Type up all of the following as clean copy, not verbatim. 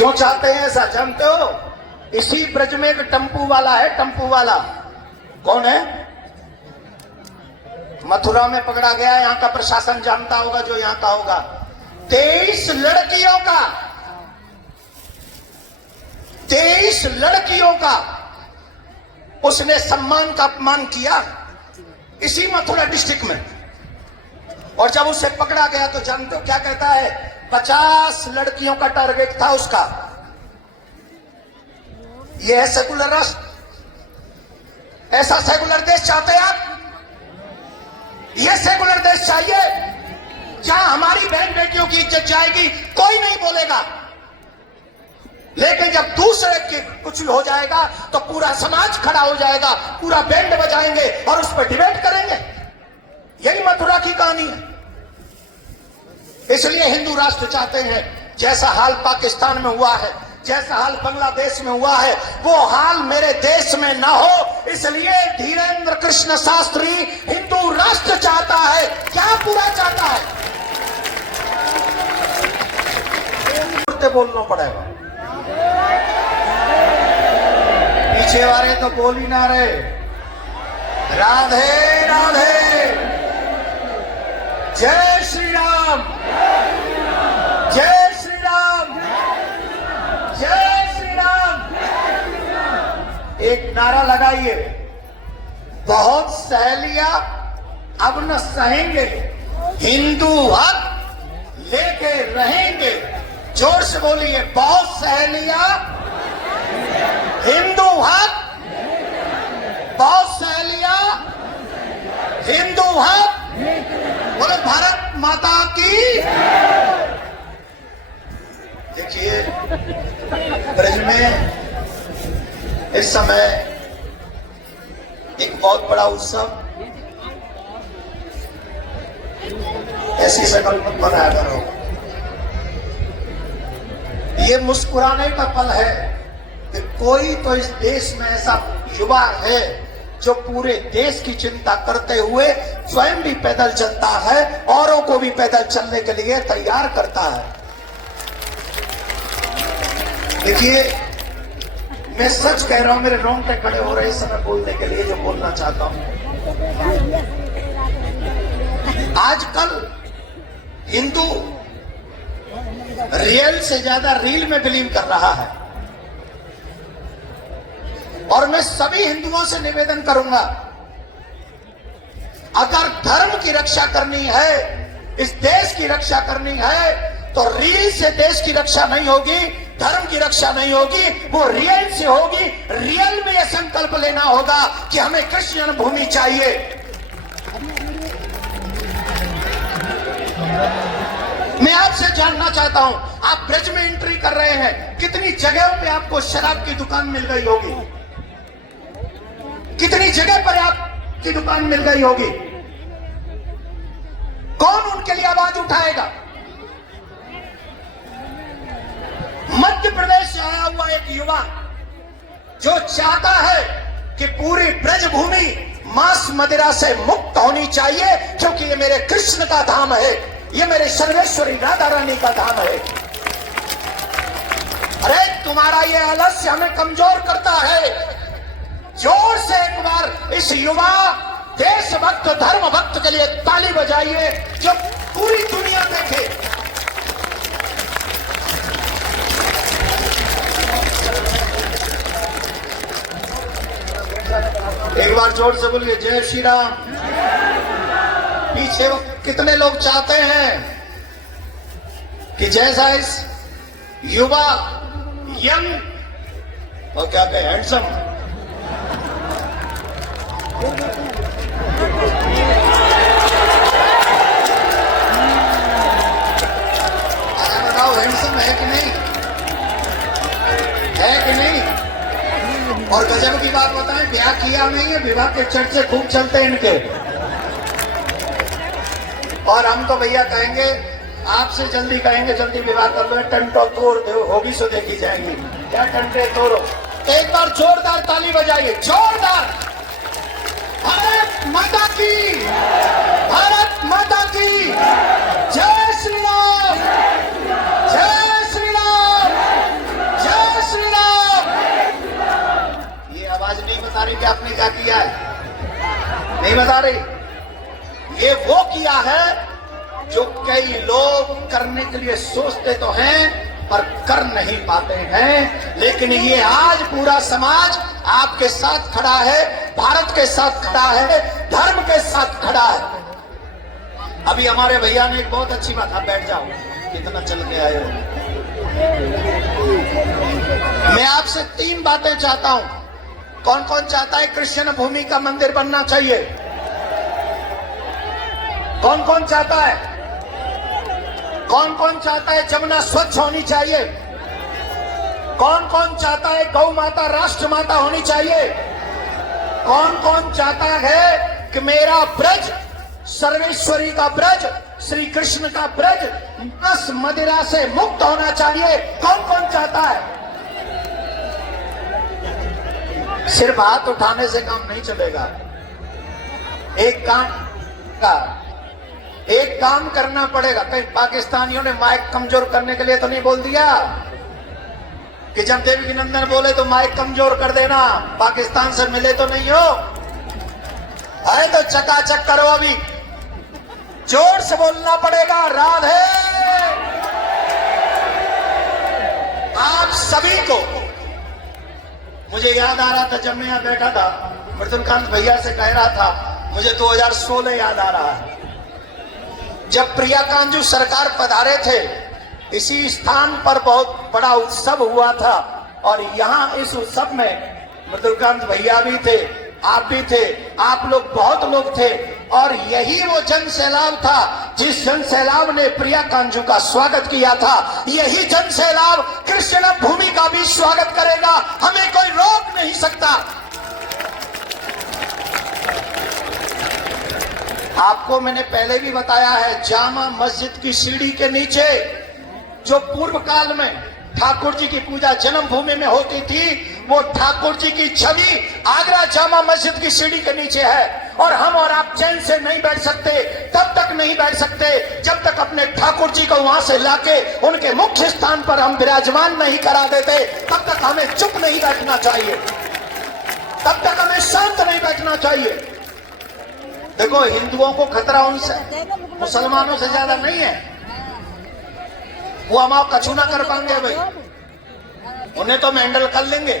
क्यों चाहते हैं ऐसा जानते हो? इसी ब्रज में एक टम्पू वाला है, टम्पू वाला। कौन है? मथुरा में पकड़ा गया, यहाँ का प्रशासन जानता होगा, जो यहाँ का होगा। 23 लड़कियों का 23 लड़कियों का उसने सम्मान का अपमान किया इसी मथुरा डिस्ट्रिक्ट में। और जब उसे पकड़ा गया तो जानते हो क्या कहता है? 50 लड़कियों का टारगेट था उसका। यह है सेकुलर राष्ट्र? ऐसा सेकुलर देश चाहते हैं आप? यह सेकुलर देश चाहिए जहां हमारी बहन बेटियों की इज्जत जाएगी, कोई नहीं बोलेगा। लेकिन जब दूसरे के कुछ हो जाएगा तो पूरा समाज खड़ा हो जाएगा, पूरा बैंड बजाएंगे और उस पर डिबेट करेंगे। यही मथुरा की कहानी है। इसलिए हिंदू राष्ट्र चाहते हैं जैसा हाल पाकिस्तान में हुआ है, जैसा हाल बांग्लादेश में हुआ है, वो हाल मेरे देश में ना हो। इसलिए धीरेन्द्र कृष्ण शास्त्री हिंदू राष्ट्र चाहता है। क्या पूरा चाहता है? बोलना पड़ेगा। पीछे वाले तो बोल ही ना रहे। राधे राधे, जय श्री राम, जय श्री राम, जय श्री राम। एक नारा लगाइए, बहुत सहेलियां अब न सहेंगे, हिंदू हक लेके रहेंगे। जोर से बोलिए, बहुत सहेलियां हिंदू हक, बहुत सहेलियां हिंदू हक। बोले भारत माता की। देखिए ब्रज में इस समय एक बहुत बड़ा उत्सव, ऐसी शकल मत बनाया करो। ये मुस्कुराने का पल है कि कोई तो इस देश में ऐसा युवा है जो पूरे देश की चिंता करते हुए स्वयं भी पैदल चलता है, औरों को भी पैदल चलने के लिए तैयार करता है। देखिए मैं सच कह रहा हूं, मेरे रोंगटे खड़े हो रहे इस समय बोलने के लिए जो बोलना चाहता हूं। आजकल हिंदू रियल से ज्यादा रील में बिलीव कर रहा है। और मैं सभी हिंदुओं से निवेदन करूंगा, अगर धर्म की रक्षा करनी है, इस देश की रक्षा करनी है, तो रील से देश की रक्षा नहीं होगी, धर्म की रक्षा नहीं होगी, वो रियल से होगी। रियल में यह संकल्प लेना होगा कि हमें कृष्ण जन्मभूमि चाहिए। मैं आपसे जानना चाहता हूं, आप ब्रज में एंट्री कर रहे हैं, कितनी जगहों पे आपको शराब की दुकान मिल गई होगी, कितनी जगह पर आपकी दुकान मिल गई होगी। कौन उनके लिए आवाज उठाएगा? मध्य प्रदेश से आया हुआ एक युवा जो चाहता है कि पूरी ब्रजभूमि मांस मदिरा से मुक्त होनी चाहिए, क्योंकि ये मेरे कृष्ण का धाम है, ये मेरे सर्वेश्वरी राधा रानी का धाम है। अरे तुम्हारा ये आलस्य हमें कमजोर करता है। जोर से एक बार इस युवा देशभक्त धर्म भक्त के लिए ताली बजाइए, जो पूरी दुनिया देखे। एक बार जोर से बोलिए, जय श्री राम। पीछे कितने लोग चाहते हैं कि जैसा इस युवा यंग और क्या कहे हैंडसम, बताओ हैंडसम है कि नहीं, है कि नहीं? और गजब की बात बताएं, ब्याह किया नहीं है, विवाह के चर्चे खूब चलते हैं इनके। और हम तो भैया कहेंगे, आपसे जल्दी कहेंगे जल्दी विवाह कर लो, टंटो तोड़ दो, होगी सो देखी जाएंगी। क्या टंटे तोड़ो? एक बार जोरदार ताली बजाइए, जोरदार। भारत माता की, भारत माता की जय श्री राम, जय श्री राम, नहीं बता रही। ये वो किया है जो कई लोग करने के लिए सोचते तो हैं पर कर नहीं पाते हैं। लेकिन ये आज पूरा समाज आपके साथ खड़ा है, भारत के साथ खड़ा है, धर्म के साथ खड़ा है। अभी हमारे भैया ने एक बहुत अच्छी बात, आप बैठ जाओ, कितना चल के आए हो। मैं आपसे 3 बातें चाहता हूं। कौन कौन चाहता है कृष्ण भूमि का मंदिर बनना चाहिए? कौन कौन चाहता है? कौन कौन चाहता है जमुना स्वच्छ होनी चाहिए? कौन कौन चाहता है गौ माता राष्ट्र माता होनी चाहिए? कौन कौन चाहता है कि मेरा ब्रज सर्वेश्वरी का ब्रज, श्री कृष्ण का ब्रज मांस मदिरा से मुक्त होना चाहिए? कौन कौन चाहता है? सिर्फ हाथ उठाने से काम नहीं चलेगा। एक काम करना पड़ेगा। कहीं पाकिस्तानियों ने माइक कमजोर करने के लिए तो नहीं बोल दिया कि जब देवी नंदन बोले तो माइक कमजोर कर देना, पाकिस्तान से मिले तो नहीं हो? आए तो चकाचक करो, अभी जोर से बोलना पड़ेगा राधे। आप सभी को, मुझे याद आ रहा था जब मैं यहां बैठा था, मृदुलकांत भैया से कह रहा था, मुझे 2016 याद आ रहा है जब प्रिया कांजू सरकार पधारे थे। इसी स्थान पर बहुत बड़ा उत्सव हुआ था और यहाँ इस उत्सव में मृदुलकांत भैया भी थे, आप भी थे, आप लोग बहुत लोग थे। और यही वो जन सैलाब था जिस जन सैलाब ने प्रिया कांजू का स्वागत किया था। यही जन सैलाब कृष्ण भूमि का भी स्वागत करेगा, हमें कोई रोक नहीं सकता। आपको मैंने पहले भी बताया है, जामा मस्जिद की सीढ़ी के नीचे जो पूर्व काल में ठाकुर जी की पूजा जन्मभूमि में होती थी, वो ठाकुर जी की छवि आगरा जामा मस्जिद की सीढ़ी के नीचे है। और हम और आप चैन से नहीं बैठ सकते, तब तक नहीं बैठ सकते जब तक अपने ठाकुर जी को वहां से लाके उनके मुख्य स्थान पर हम विराजमान नहीं करा देते। तब तक हमें चुप नहीं बैठना चाहिए, तब तक हमें शांत नहीं बैठना चाहिए। देखो, हिंदुओं को खतरा उनसे मुसलमानों से ज्यादा नहीं है। वो हम आप कछु ना कर पाएंगे भाई, उन्हें तो हम हैंडल कर लेंगे।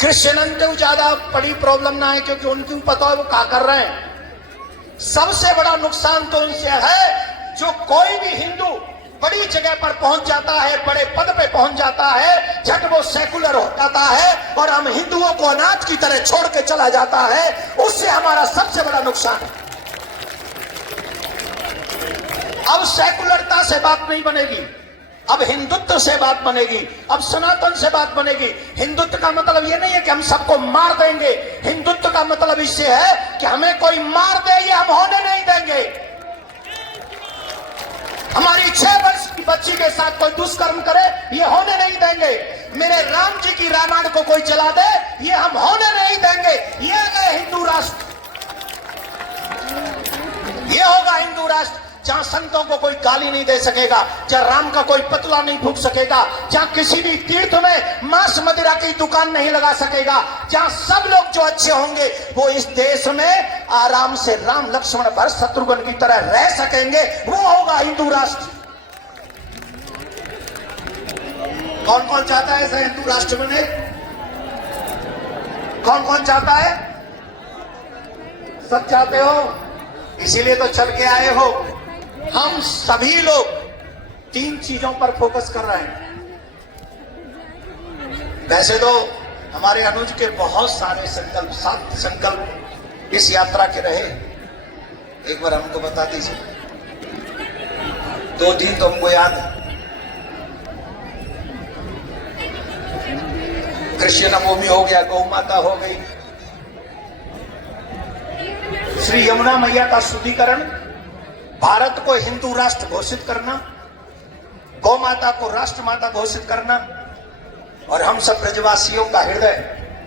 क्रिश्चियन को ज्यादा बड़ी प्रॉब्लम ना है क्योंकि उनकी पता है वो क्या कर रहे हैं। सबसे बड़ा नुकसान तो उनसे है जो कोई भी हिंदू बड़ी जगह पर पहुंच जाता है, बड़े पद पे पहुंच जाता है, झट वो सेकुलर हो जाता है और हम हिंदुओं को अनाथ की तरह छोड़ के चला जाता है। उससे हमारा सबसे बड़ा नुकसान है। अब सेकुलरता से बात नहीं बनेगी, अब हिंदुत्व से बात बनेगी, अब सनातन से बात बनेगी। हिंदुत्व का मतलब ये नहीं है कि हम सबको मार देंगे। हिंदुत्व का मतलब इससे है कि हमें कोई मार दे, ये हम होने नहीं देंगे। हमारी 6 वर्ष की बच्ची के साथ कोई दुष्कर्म करे, ये होने नहीं देंगे। मेरे राम जी की रामायण को कोई जला दे, ये हम होने नहीं देंगे। ये है हिंदू राष्ट्र, ये होगा हिंदू राष्ट्र जहां संतों को कोई गाली नहीं दे सकेगा, जहां राम का कोई पतला नहीं फूक सकेगा, जहां किसी भी तीर्थ में मांस मदिरा की दुकान नहीं लगा सकेगा, जहां सब लोग जो अच्छे होंगे वो इस देश में आराम से राम लक्ष्मण भरत शत्रुघ्न की तरह रह सकेंगे। वो होगा हिंदू राष्ट्र। कौन कौन चाहता है ऐसा हिंदू राष्ट्र बने? कौन कौन चाहता है? सब चाहते हो, इसीलिए तो चल के आए हो। हम सभी लोग 3 चीजों पर फोकस कर रहे हैं। वैसे तो हमारे अनुज के बहुत सारे संकल्प, 7 संकल्प इस यात्रा के रहे। एक बार हमको बता दीजिए, 2-3 तो हमको याद है। कृष्ण भूमि हो गया, गौ माता हो गई, श्री यमुना मैया का शुद्धिकरण, भारत को हिंदू राष्ट्र घोषित करना, गौ माता को राष्ट्र माता घोषित करना और हम सब ब्रजवासियों का हृदय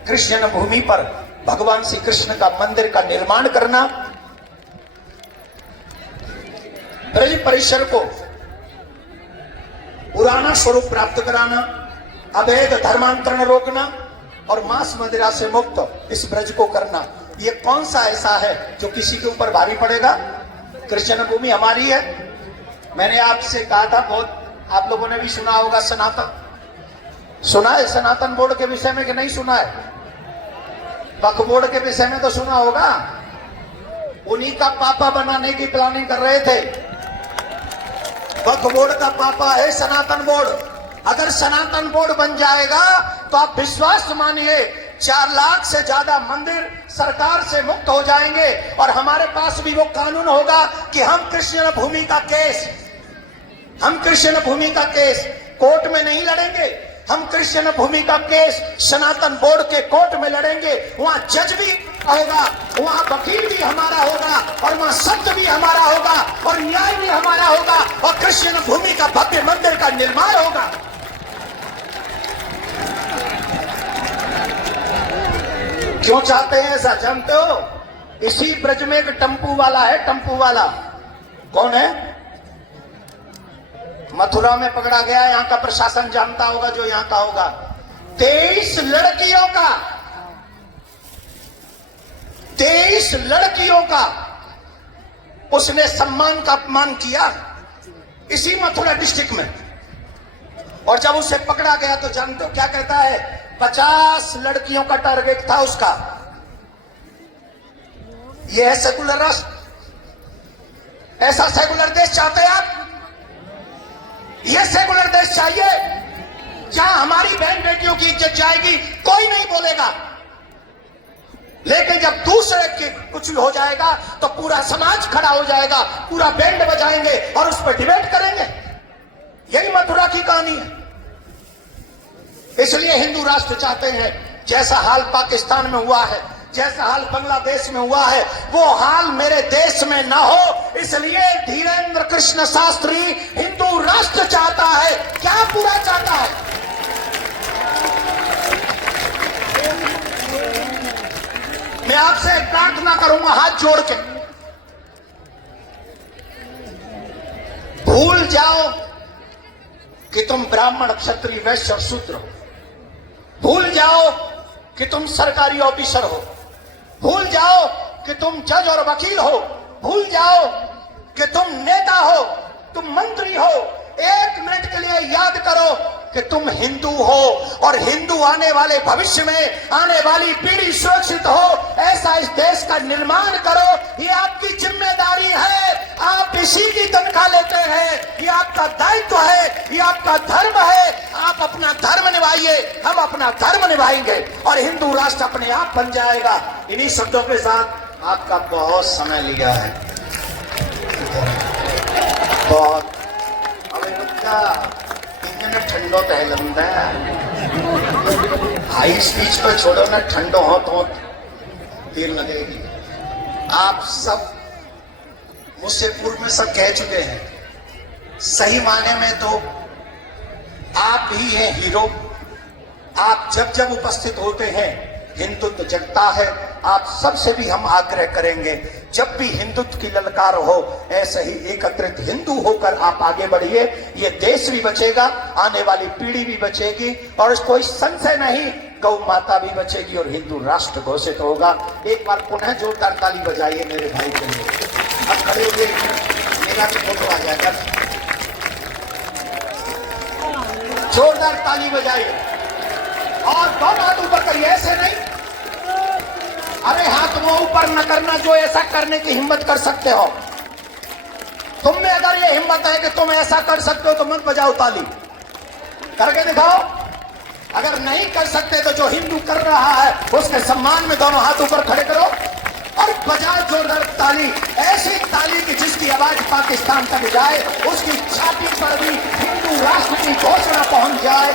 कृष्ण भूमि पर भगवान श्री कृष्ण का मंदिर का निर्माण करना, ब्रज परिसर को पुराना स्वरूप प्राप्त कराना, अवैध धर्मांतरण रोकना और मांस मदिरा से मुक्त इस ब्रज को करना। ये कौन सा ऐसा है जो किसी के ऊपर भारी पड़ेगा? कृष्ण भूमि हमारी है। मैंने आपसे कहा था, बहुत आप लोगों ने भी सुना होगा, सनातन सुना है? सनातन बोर्ड के विषय में कि नहीं सुना है? वक्फ बोर्ड के विषय में तो सुना होगा। उन्हीं का पापा बनाने की प्लानिंग कर रहे थे। वक्फ बोर्ड का पापा है सनातन बोर्ड। अगर सनातन बोर्ड बन जाएगा तो आप विश्वास मानिए 4 लाख से ज्यादा मंदिर सरकार से मुक्त हो जाएंगे और हमारे पास भी वो कानून होगा कि हम कृष्ण भूमि का केस कोर्ट में नहीं लड़ेंगे। हम कृष्ण भूमि का केस सनातन बोर्ड के कोर्ट में लड़ेंगे। वहां जज भी होगा, वहां वकील भी हमारा होगा और वहां सत्य भी हमारा होगा और न्याय भी हमारा होगा और कृष्ण भूमि का भव्य मंदिर का निर्माण होगा। क्यों चाहते हैं ऐसा जानते हो? इसी ब्रज में एक टम्पू वाला है, टम्पू वाला। कौन है? मथुरा में पकड़ा गया, यहां का प्रशासन जानता होगा, जो यहां का होगा। 23 लड़कियों का उसने सम्मान का अपमान किया इसी मथुरा डिस्ट्रिक्ट में। और जब उसे पकड़ा गया तो जानते हो क्या कहता है? 50 लड़कियों का टारगेट था उसका। यह है सेकुलर राष्ट्र? ऐसा सेकुलर देश चाहते हैं आप? यह सेकुलर देश चाहिए जहां हमारी बहन बेटियों की इज्जत जाएगी, कोई नहीं बोलेगा। लेकिन जब दूसरे के कुछ भी हो जाएगा तो पूरा समाज खड़ा हो जाएगा, पूरा बैंड बजाएंगे और उस पर डिबेट करेंगे। यही मथुरा की कहानी है। इसलिए हिंदू राष्ट्र चाहते हैं, जैसा हाल पाकिस्तान में हुआ है, जैसा हाल बांग्लादेश में हुआ है, वो हाल मेरे देश में ना हो। इसलिए धीरेन्द्र कृष्ण शास्त्री हिंदू राष्ट्र चाहता है। क्या पूरा चाहता है? मैं आपसे प्रार्थना करूंगा हाथ जोड़ के, भूल जाओ कि तुम ब्राह्मण क्षत्रिय वैश्य और शूद्र हो। भूल जाओ कि तुम सरकारी ऑफिसर हो। भूल जाओ कि तुम जज और वकील हो। भूल जाओ कि तुम नेता हो, तुम मंत्री हो। 1 मिनट के लिए याद करो कि तुम हिंदू हो और हिंदू आने वाले भविष्य में आने वाली पीढ़ी सुरक्षित हो, ऐसा इस देश का निर्माण करो। ये आपकी जिम्मेदारी है। आप इसी की तनख्वाह लेते हैं, ये आपका दायित्व है, ये आपका धर्म है। आप अपना धर्म निभाइए, हम अपना धर्म निभाएंगे और हिंदू राष्ट्र अपने आप बन जाएगा। इन्हीं शब्दों के साथ आपका बहुत समय लिया है, बहुत। अब ठंडो तहलंदा हाई स्पीच पर छोड़ो ना, ठंडो हो तो देर लगेगी। आप सब मुझसे पूर्व में सब कह चुके हैं, सही माने में तो आप ही हैं हीरो। आप जब जब उपस्थित होते हैं हिंदुत्व जगता है। आप सबसे भी हम आग्रह करेंगे, जब भी हिंदुत्व की ललकार हो, ऐसे ही एकत्रित हिंदू होकर आप आगे बढ़िए। ये देश भी बचेगा, आने वाली पीढ़ी भी बचेगी और कोई संशय नहीं, गौ माता भी बचेगी और हिंदू राष्ट्र घोषित होगा। एक बार पुनः जोरदार ताली बजाइए मेरे भाई के लिए। अब खड़े हुए मेरा भी फोटो आ जाएगा, जोरदार ताली बजाइए और दोनों हाथ ऊपर करिए, ऐसे नहीं। अरे हाथ वो ऊपर न करना जो ऐसा करने की हिम्मत कर सकते हो। तुम में अगर ये हिम्मत है कि तुम ऐसा कर सकते हो तो मत बजाओ ताली, करके दिखाओ। अगर नहीं कर सकते तो जो हिंदू कर रहा है उसके सम्मान में दोनों हाथ ऊपर खड़े करो और बजाओ जोरदार ताली। ऐसी ताली की जिसकी आवाज पाकिस्तान तक जाए, उसकी छाती पर भी हिंदू राष्ट्र की घोषणा पहुंच जाए।